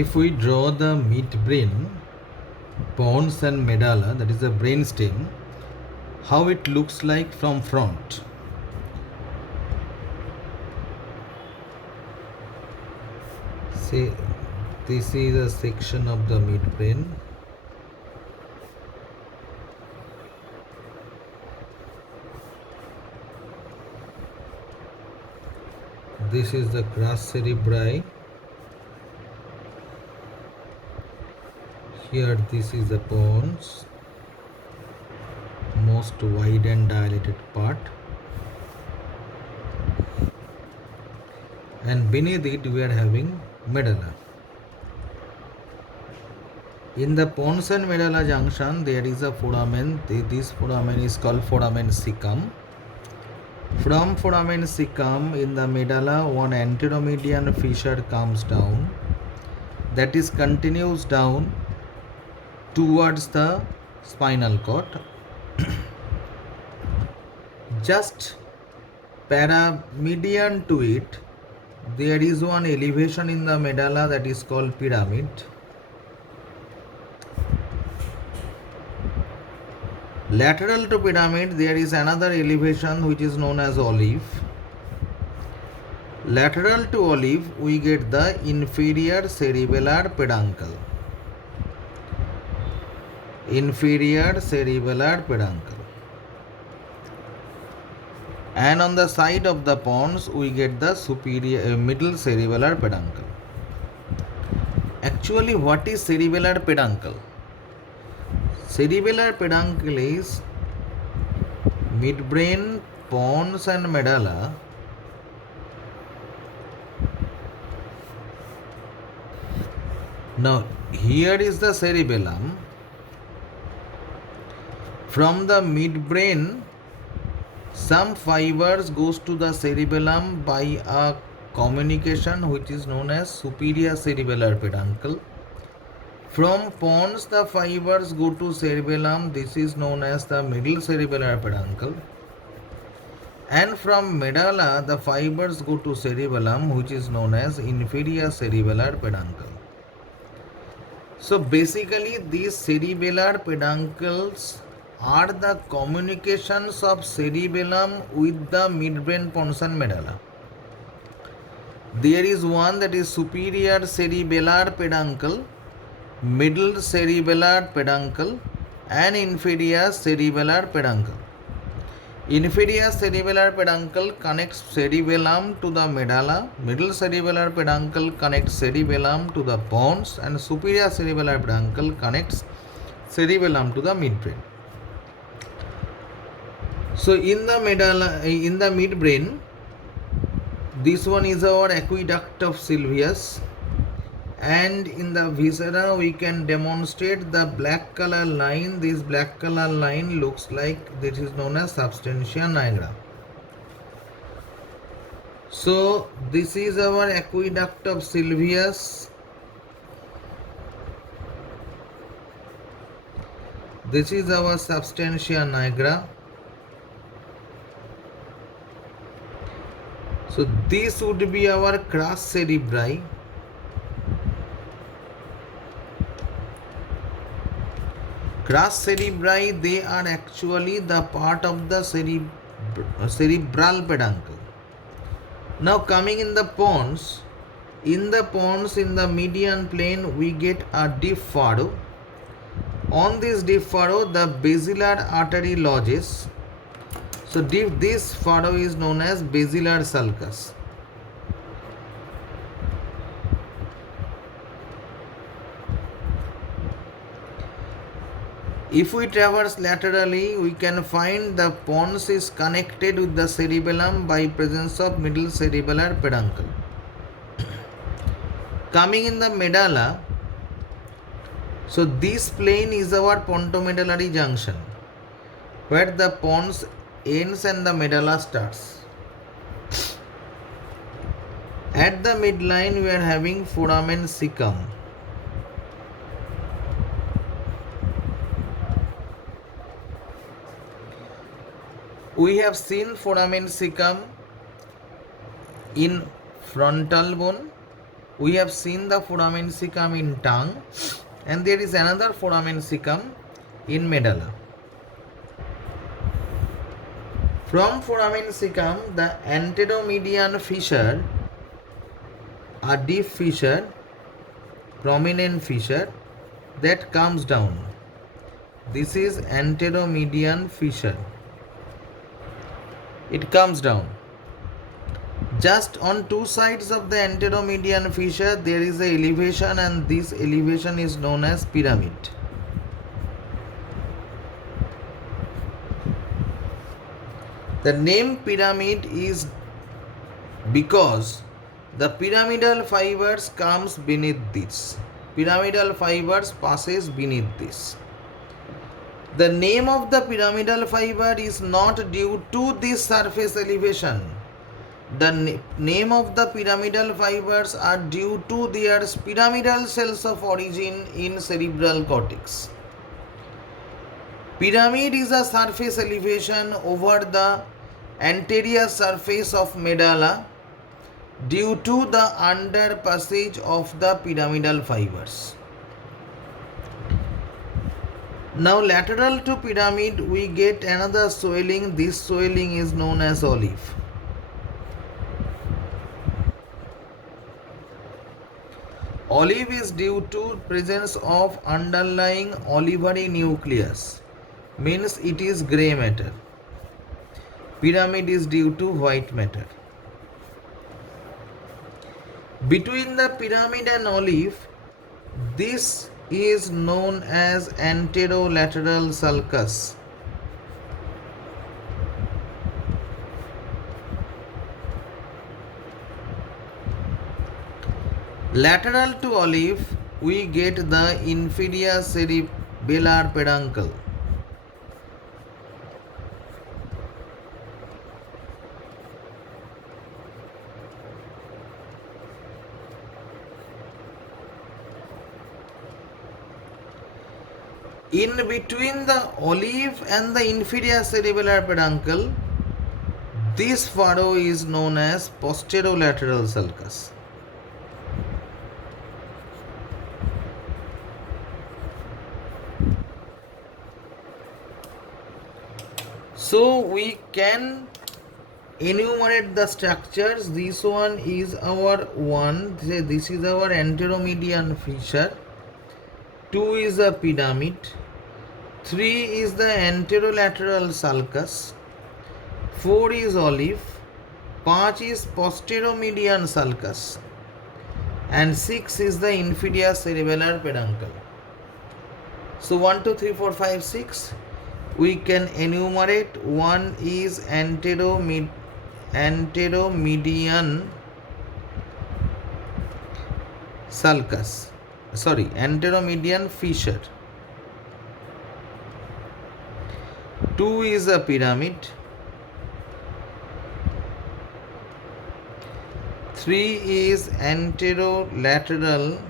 If we draw the midbrain, pons and medulla, that is the brainstem, how it looks like from front. See, this is a section of the midbrain. This is the crus cerebri. Here this is the pons, most wide and dilated part, and beneath it we are having medulla. In the pons and medulla junction there is a foramen. This foramen is called foramen cecum. From foramen cecum in the medulla one anteromedian fissure comes down, that is continues down towards the spinal cord. Just paramedian to it there is one elevation in the medulla that is called pyramid. Lateral to pyramid there is another elevation which is known as olive. Lateral to olive we get the inferior cerebellar peduncle. Inferior cerebellar peduncle. And on the side of the pons we get the superior middle cerebellar peduncle. Actually, what is cerebellar peduncle? Cerebellar peduncle is midbrain, pons and medulla Now here is the cerebellum. From the midbrain, some fibers goes to the cerebellum by a communication which is known as superior cerebellar peduncle. From pons, the fibers go to cerebellum. This is known as the middle cerebellar peduncle. And from medulla, the fibers go to cerebellum, which is known as inferior cerebellar peduncle. So basically, these cerebellar peduncles are the communications of cerebellum with the midbrain, pons and medulla. There is one that is superior cerebellar peduncle, middle cerebellar peduncle and inferior cerebellar peduncle. Inferior cerebellar peduncle connects cerebellum to the medulla, middle cerebellar peduncle connects cerebellum to the pons and superior cerebellar peduncle connects cerebellum to the midbrain. So in the medulla, in the midbrain, this one is our aqueduct of Sylvius, and in the viscera we can demonstrate the black color line. This black color line looks like this is known as substantia nigra. So this is our aqueduct of Sylvius. This is our substantia nigra. So this would be our crus cerebri. Crus cerebri, they are actually the part of the cerebral peduncle. Now coming in the pons, in the median plane we get a deep furrow. On this deep furrow the basilar artery lodges. So this furrow is known as basilar sulcus. If we traverse laterally, we can find the pons is connected with the cerebellum by presence of middle cerebellar peduncle. Coming in the medulla, so this plane is our pontomedullary junction, where the pons ends and the medulla starts. At the midline, we are having foramen cecum. We have seen foramen cecum in frontal bone We have seen the foramen cecum in tongue, and there is another foramen cecum in medulla. From foramen cecum, the anteromedian fissure, a deep fissure, prominent fissure that comes down. This is anteromedian fissure. It comes down. Just on two sides of the anteromedian fissure there is a elevation, and this elevation is known as pyramid. The name pyramid is because the pyramidal fibers comes beneath this. Pyramidal fibers passes beneath this. The name of the pyramidal fiber is not due to this surface elevation. The name of the pyramidal fibers are due to their pyramidal cells of origin in cerebral cortex. Pyramid is a surface elevation over the anterior surface of medulla due to the under passage of the pyramidal fibers. Now lateral to pyramid we get another swelling. This swelling is known as olive. Olive is due to presence of underlying olivary nucleus, means it is grey matter. Pyramid is due to white matter. Between the pyramid and olive, this is known as anterolateral sulcus. Lateral to olive, we get the inferior cerebellar peduncle. In between the olive and the inferior cerebellar peduncle, this furrow is known as posterolateral sulcus. So we can enumerate the structures. This one is our one. This is our anteromedian fissure. 2 is the pyramid. 3 is the anterolateral sulcus. 4 is olive. 5 is posteromedian sulcus. And 6 is the inferior cerebellar peduncle. So 1, 2, 3, 4, 5, 6. We can enumerate. 1 is anteromedian sulcus. Anteromedian fissure. 2 is a pyramid. 3 is anterolateral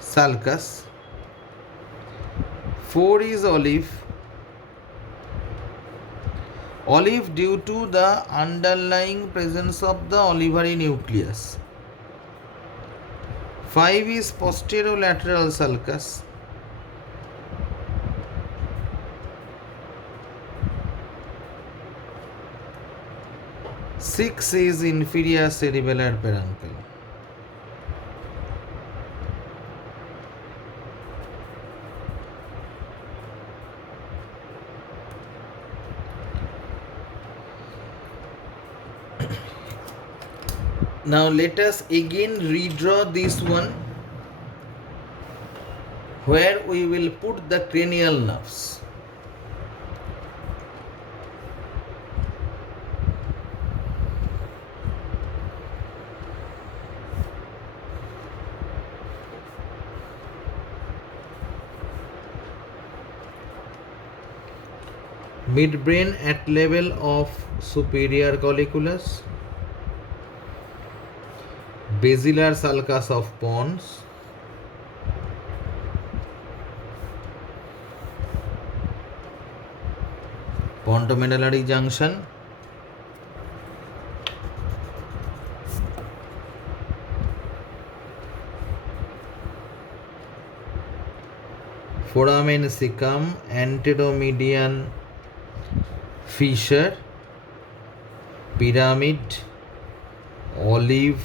sulcus. 4 is olive. Olive due to the underlying presence of the olivary nucleus. 5 is posterolateral sulcus. 6 is inferior cerebellar peduncle. Now let us again redraw this one, where we will put the cranial nerves. Midbrain at level of superior colliculus. Basilar sulcus of pons. Pontomedullary junction. foramen cecum, anteromedian fissure, pyramid, olive,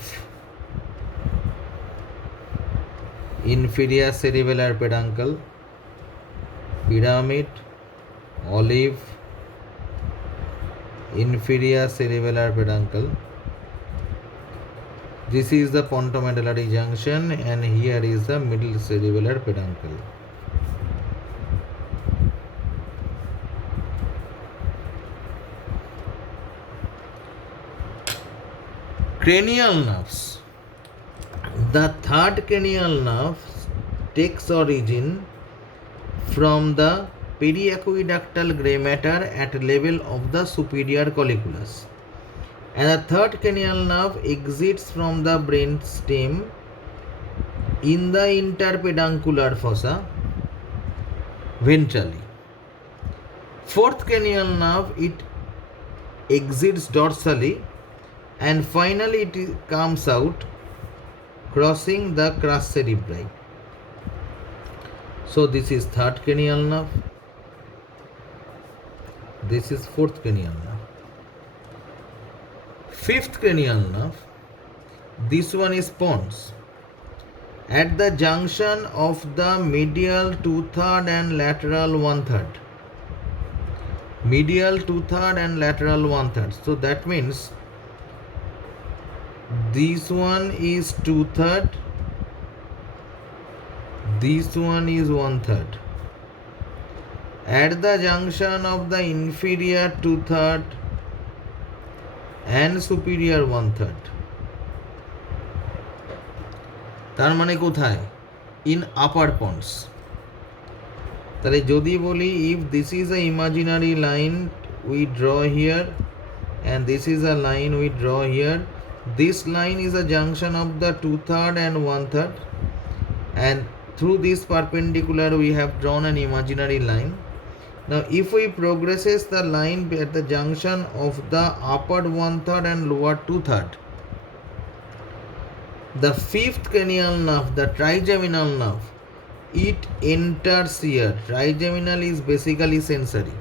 inferior cerebellar peduncle, pyramid, olive, inferior cerebellar peduncle. This is the pontomedullary junction, and here is the middle cerebellar peduncle. Cranial nerves. The third cranial nerve takes origin from the periaqueductal gray matter at level of the superior colliculus, and the third cranial nerve exits from the brainstem in the interpeduncular fossa ventrally. Fourth cranial nerve, it exits dorsally, and finally it comes out crossing the crus cerebri. So this is third cranial nerve, this is fourth cranial nerve. Fifth cranial nerve, this one is pons. At the junction of the medial 2/3 and lateral 1/3. Medial 2/3 and lateral 1/3. So that means this one is 2/3, this one is 1/3. At the junction of the inferior 2/3 and superior 1/3. তার মানে কোথায়? In upper pons. তাহলে যদি বলি if this is a imaginary line we draw here and this is a line we draw here, this line is a junction of the 2/3 and 1/3, and through this perpendicular we have drawn an imaginary line. Now if we progresses the line at the junction of the upper 1/3 and lower 2/3, the fifth cranial nerve, the trigeminal nerve, it enters here. Trigeminal is basically sensory.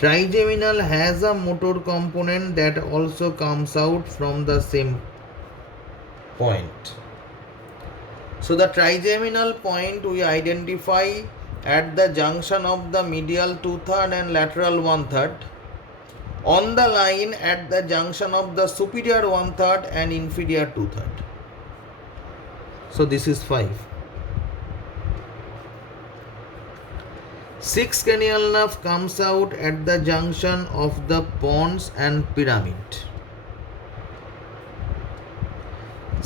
Trigeminal has a motor component that also comes out from the same point. So the trigeminal point we identify at the junction of the medial 2/3 and lateral 1/3 on the line at the junction of the superior 1/3 and inferior 2/3. So this is 5. Sixth cranial nerve comes out at the junction of the pons and pyramid.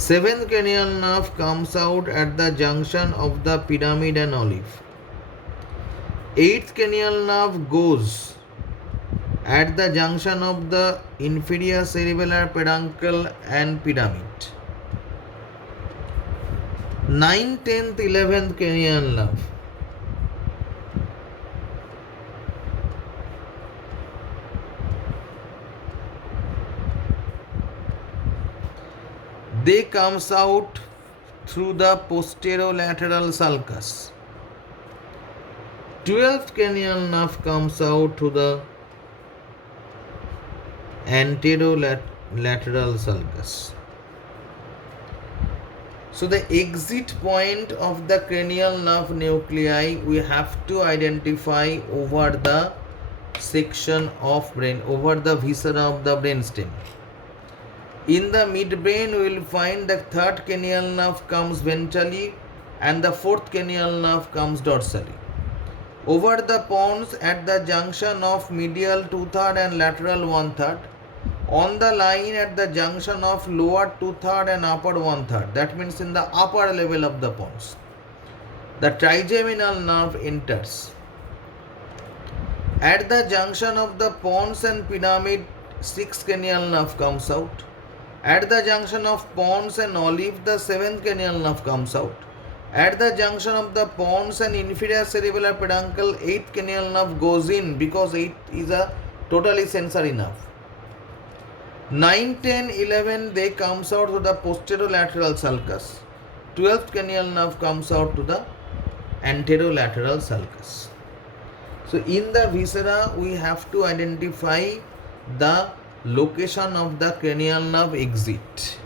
Seventh cranial nerve comes out at the junction of the pyramid and olive. Eighth cranial nerve goes at the junction of the inferior cerebellar peduncle and pyramid. 9th, 10th, 11th cranial nerve. They comes out through the posterolateral sulcus. 12th cranial nerve comes out through the anterolateral sulcus. So the exit point of the cranial nerve nuclei we have to identify over the section of brain, over the viscera of the brainstem. In the midbrain we will find the third cranial nerve comes ventrally and the fourth cranial nerve comes dorsally. Over the pons at the junction of medial 2/3 and lateral 1/3, on the line at the junction of lower 2/3 and upper 1/3, that means in the upper level of the pons, the trigeminal nerve enters. At the junction of the pons and pyramid, sixth cranial nerve comes out. At the junction of pons and olive, the seventh cranial nerve comes out. At the junction of the pons and inferior cerebellar peduncle, eighth cranial nerve goes in because it is a totally sensory nerve. 9, 10, 11 they comes out to the posterolateral sulcus. 12th cranial nerve comes out to the anterolateral sulcus. So in the viscera we have to identify the location of the cranial nerve exit.